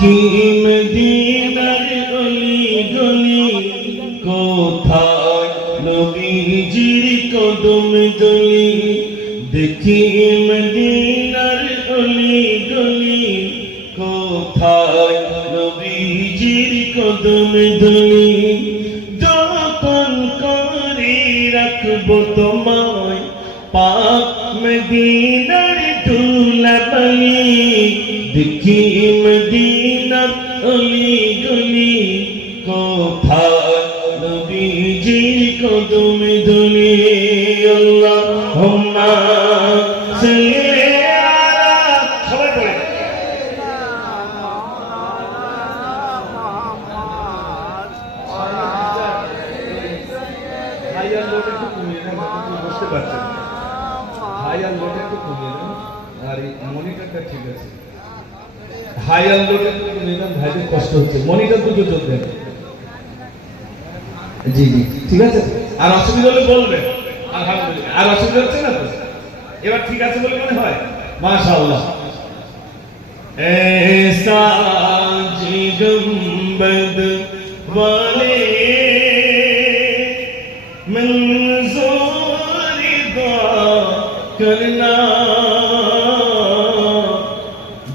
মদিনার অলি গলি কোথায় নবীজির কদম দলি, দেখি মদিনার অলি গলি কোথায় নবীজির কদম দলি। যতন করে রাখবো তোমায় পাক মদিনার ধুলাবালি, দেখি মদিনার অলি গলি কোথায় নবীজির কদম ধুলি। আল্লাহুম্মা সাল্লি আলা, সবাই পড়ে হাই আর লোটা একটু কমিয়ে দেন, বুঝতে পারছেন হাই আর লোটা একটু কমিয়ে দেন, আর এই মনিটরটা ঠিক আছে। হাই আর লোটা একটু কমিয়ে দেন, ভাইদের কষ্ট হচ্ছে, মনিটর দুটো জোর দেন। জি জি ঠিক আছে, আর অসুবিধা হলে বলবেন। আলহামদুলিল্লাহ, আর অসুবিধা হচ্ছে না তো? এবার ঠিক আছে বলে মনে হয়? মাশাআল্লাহ। ऐसा जिगंबद वाले मंजूर दुआ करना,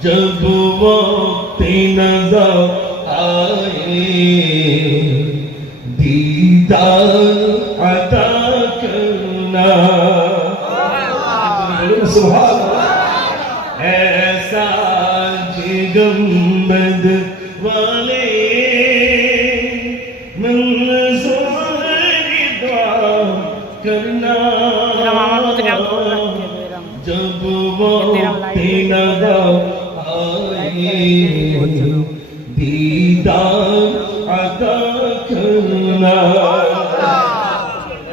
जब वक्त नजर आए दीदार अता करना। सुभान अल्लाह। ऐसा जिगंबद वाले मंजूर दुआ करना, जब वक्त नजर आए दीदार अता करना।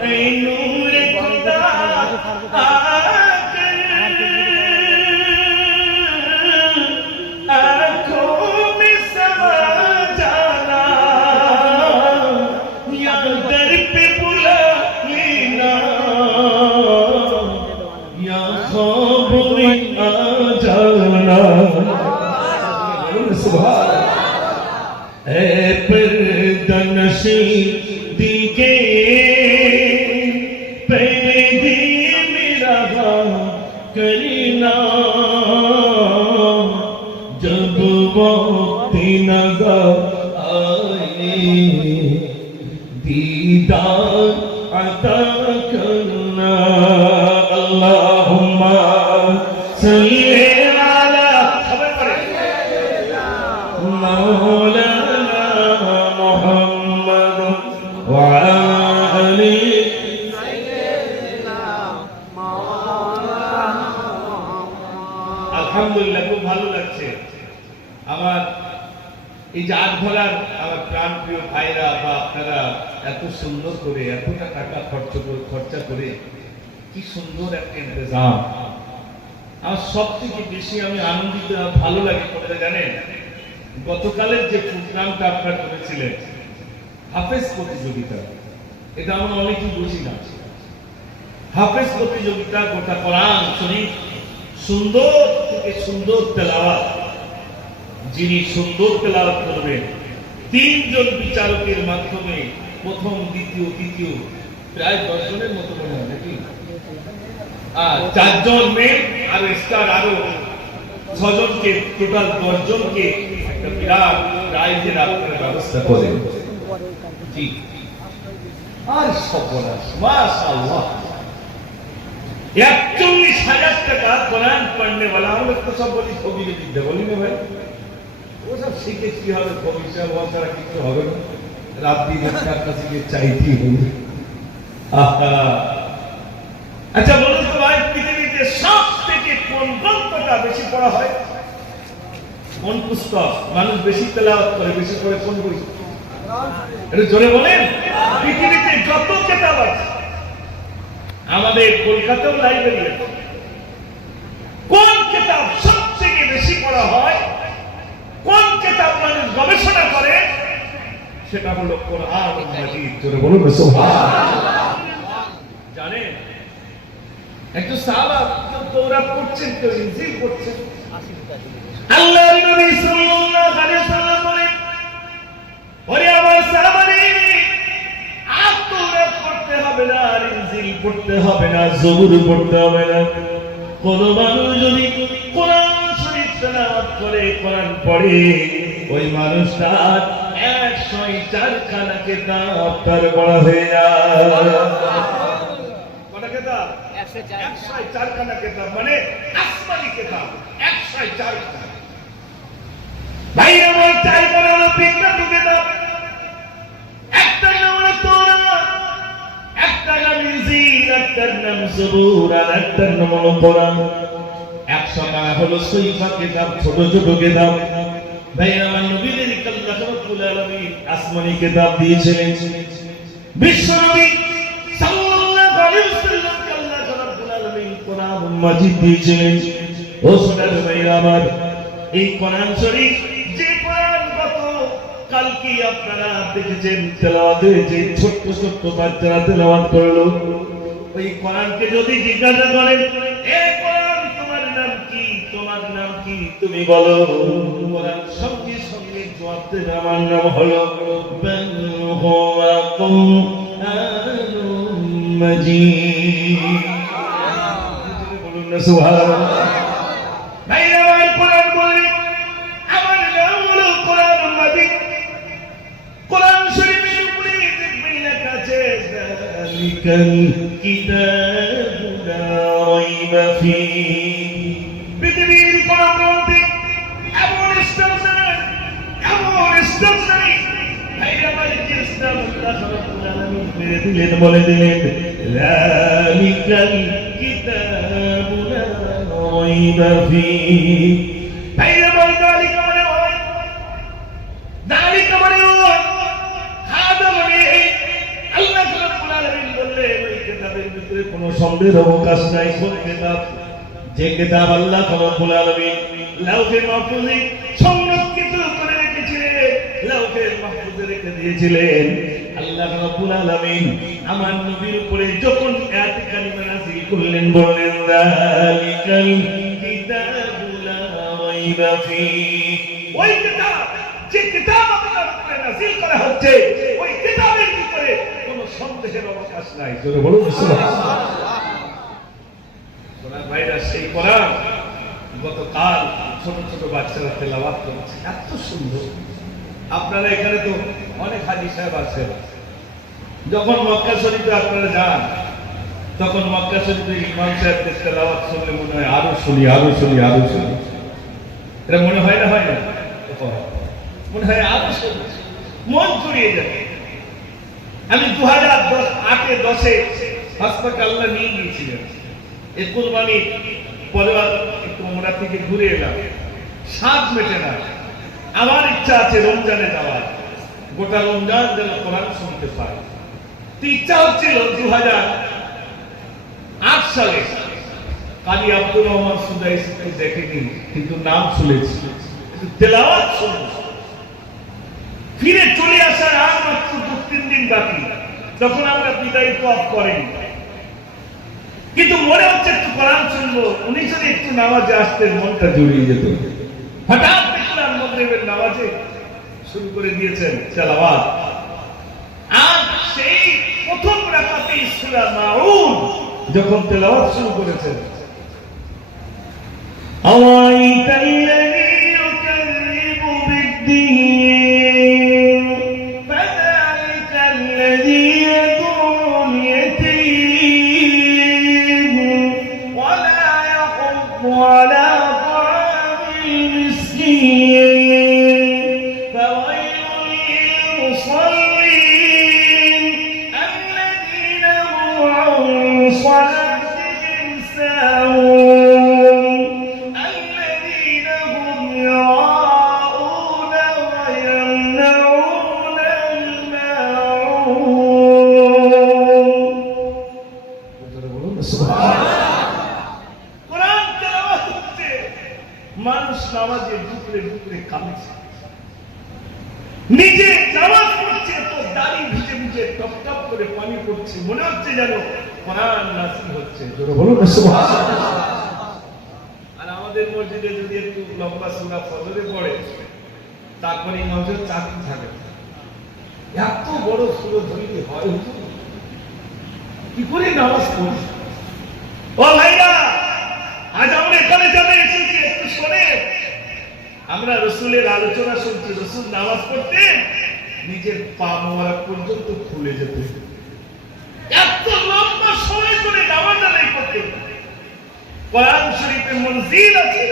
ऐ नूर खुदा आकर आँखों में समा जाना, या दर पे बुला लेना, या ख्वाब में आ जाना। सुभान अल्लाह। ऐ पर्दनशी दिखे पैदी मेरा करना, जब वक्त नजर आए दीदार अता करना। अल्लाहुम्मा सल्ली अला मौलाना मुहम्मद व आली। আলহামদুলিল্লাহ, খুব ভালো লাগছে আমার এই যে আট ভরার আমার প্রাণ প্রিয় ভাইরা বা আপনারা এত সুন্দর করে এতটা টাকা খরচা করে কি সুন্দর একটা ইন্তজাম। আমার সব থেকে বেশি আমি আনন্দিত ভালো লাগে কোনটা জানেন? গতকালের যে প্রোগ্রামটা আপনারা করেছিলেন হাফেজ প্রতিযোগিতা, এটা আমরা অনেকেই বুঝি না। হাফেজ প্রতিযোগিতা, গোটা কোরআন শরীফ সুন্দর থেকে সুন্দর তেলাওয়াত, যিনি সুন্দর তেলাওয়াত করবেন তিনজন বিচারকের মাধ্যমে, প্রথম দ্বিতীয় তৃতীয় প্রায় 10 জনের মতো মনে হয় নাকি, আর 4 জন মেয়ে আর স্টার আরো 6 জনকে, টোটাল 10 জনকে একটা বিরাট প্রাইজের আপনার ব্যবস্থা করেন। জি, আর সর্বনাশ, মাশাআল্লাহ। 41,000 টাকা কোরআন পড়নে वाला, हम लोग तो सब बोली কবির বিদ্যা বলি না ভাই, ও সব শিখে কি হবে? কবিতা বলার কিছু হবে না, রাত দিন একটা কাছে গিয়ে চাইতেই হবে। আহা, আচ্ছা বলুন তো ভাই, পৃথিবীতে সব থেকে কোন গ্রন্থটা বেশি পড়া হয়? কোন পুস্তক মানুষ বেশি তেলাওয়াত করে, বেশি করে কোন বই? একটু জোরে বলেন। পৃথিবীতে যত কিতাব আছে, আমাদের কলকাতাও লাইব্রেরি আছে, কোন কিতাব সবথেকে বেশি পড়া হয়, কোন কিতাব মানুষ গবেষণা করে, সেটা হলো কোরআন মাজিদ। জোরে বলুন সুবহানাল্লাহ। জানেন একটু সাহাবা কেউ তওরাত পড়ছেন, কেউ ইনজিল পড়ছেন, আল্লাহর নবী সাল্লাল্লাহু আলাইহি ওয়াসাল্লাম বলেন, ওরে আমার সাহাবারে, আত্মরাত করতে হবে না, ইনজিল পড়তে হবে না, জবুর পড়তে হবে না। কোন মানুষ যদি কোরআন শরীফ তেলাওয়াত করে, কোরআন পড়ে, ওই মানুষটার 104 খানা কিতাব তার পড়া হয়ে যায়। কটা কিতাব? 104 খানা কিতাব, মানে আসমানি কিতাব 104 খানা। ভাই আমার, 4 খানা হলো বিজ্ঞান কিতাব, একটার নাম হলো তাওরাত, একটার নাম ইনজিল, একটার নাম জবুর, আর একটার নাম হলো কোরআন। 100 খানা হলো সহিফা কিতাব, ছোট ছোট কিতাব। ভাই আমার, নবীদের আল্লাহ রাব্বুল আলামিন আসমানি কিতাব দিয়েছিলেন। বিশ্বনবী সাল্লাল্লাহু আলাইহি ওয়াসাল্লাম আল্লাহ রাব্বুল আলামিন কোরআন মাজিদ দিয়েছিলেন। ও সোনার ভাইরা আমার, এই কোরআন শরীফ, যে কোরআন গত কালকে আপনারা দেখেছেন তেলাওয়াত হয়েছে, ছোট্ট ছোট্ট বাচ্চারা তেলাওয়াত করলো, ওই কোরআনকে যদি জিজ্ঞাসা করেন, এ কোরআন তোমার নাম কি, তোমার নাম কি, তুমি বলো, কোরআন সঙ্গে সঙ্গে জবাব দেবে, আমার নাম হলো বাল হুয়া কুরআনুম মাজিদ। বলুন না সুবহানাল্লাহ। ভাইরা আমার, কোরআন বলে আমার নাম হলো কোরআনুম মাজিদ। কোরআন শরীফের উপরে দেখবেন লেখা আছে, যালিকাল কিতাবু লা রাইবা ফীহি। পৃথিবীর কোন গ্রন্থে এমন ইসলাম নাই, এমন ইসলাম নাই। ভাইরা আমার, যে ইসলাম আল্লাহ রাব্বুল আলামিন মেরে দিলেন, বলে দিলেন, যালিকাল কিতাবু লা রাইবা ফীহি। ভাইরা আমার, যালিকা মানে হয়, যালিকা মানে হয়, হাদা মানে আল্লাহ রাব্বুল আলামিন বললেন, ওই কিতাবের ভিতরে কোনো সন্দেহের অবকাশ নাই। কোন কিতাব? যে কিতাব আল্লাহ রাব্বুল আলামিন লাউহে মাহফুজে সংরক্ষিত করে রেখেছিলেন, লাউহে মাহফুজে রেখে দিয়েছিলেন। আল্লাহ রাব্বুল আলামিন আমার নবীর উপরে যখন আয়াত কারিমা নাযিল করলেন, বললেন, যালিকাল কিতাবু লা রাইবা ফীহি। ওই কিতাব, যে কিতাব আপনার উপরে নাযিল করা হচ্ছে, ওই কিতাবের ভিতরে কোনো সন্দেহের অবকাশ নাই। জোরে বলুন সুবহানাল্লাহ। ভাইরা, সেই কোরআন গতকাল ছোট ছোট বাচ্চারা তেলাওয়াত করছে, এত সুন্দর। আপনারা এখানে তো অনেক হাজী সাহেব আছেন, যখন মক্কা শরীফে আপনারা যান, তখন মক্কা শরীফে ইমাম সাহেবদের তেলাওয়াত শুনলে মনে হয় আরো শুনি, আরো শুনি, আরো শুনি। এটা মনে হয় না, হয় না? মনে হয় আরো শুনি, মন জুড়িয়ে যাবে। আমি 2008-10-এ হাসপাতাল আল্লাহ নিয়ে গিয়েছিলেন। এই কুরবানি পরে একটু উমরা থেকে ঘুরে এলাম, স্বাদ মেটে না। আমার ইচ্ছা আছে রমজানে যাওয়ার, গোটা রমজান যেন কোরআন শুনতে পাই। ইচ্ছা হচ্ছিল 2008 সালে কাজী আব্দুর রহমান সুদাইসিকে দেখেনি, কিন্তু নাম শুনেছি, কিন্তু তেলাওয়াত শুনব। ফিরে চলে আসার আর মাত্র 2-3 দিন বাকি, তখন আমরা বিদায় তওয়াফ করিনি, কিন্তু মনে হচ্ছে একটু কোরআন শুনবো। উনি যদি একটু নামাজে আসতেন, মনটা জুড়িয়ে যেত। হঠাৎ দেখলাম মাগরিবের নামাজে শুরু করে দিয়েছেন তেলাওয়াত, আর সেই প্রথম রাকাতে সূরা মাউন যখন তেলাওয়াত শুরু করেছেন, আওয়াইতাল্লাযী ইউকাযযিবু বিদ্দীন ফাযালিকাল্লাযী ইয়াদুল ইয়াতীম ওয়া লা ইয়াহুদ্দু আলা তা'আমিল মিসকিন ফাওয়াইলুল লিল মুসাল্লিন আল্লাযীনা হুম আন সালাতিহিম সাহুন আল্লাযীনা হুম ইরাউনা ওয়া ইয়ামনাউনাল মাউন। কোরআন তেলাওয়াত হচ্ছে, মানুষ নামাজে ঢুকলে ঢুকলে কাঁদছে, নিজে নামাজ পড়ছে তো দাড়ি ভিজে ভিজে টপ টপ করে পানি পড়ছে, মনে হচ্ছে যেন কোরআন নাযিল হচ্ছে। জোরে বলুন সুবহানাল্লাহ। আর আমাদের মসজিদে যদি একটু লম্বা সূরা ফজরে পড়ে, তারপরে ইমাম সাহেব চাকরি থাকে। এত বড় সূরা ধরতে হয় হুজুর, কি করে নামাজ পড়ি? ও ভাইরা, আজ আমরা এখানে যাবে এসেছি, একটু শোনে। আমরা রসুলের আলোচনা শুনছি, রসুল নামাজ পড়তে নিজের পা মোবারক পর্যন্ত খুলে যেত। এত লম্বা সময় ধরে নামাজ আদায় করতে। কোরআন শরীফে মনজিল আছে,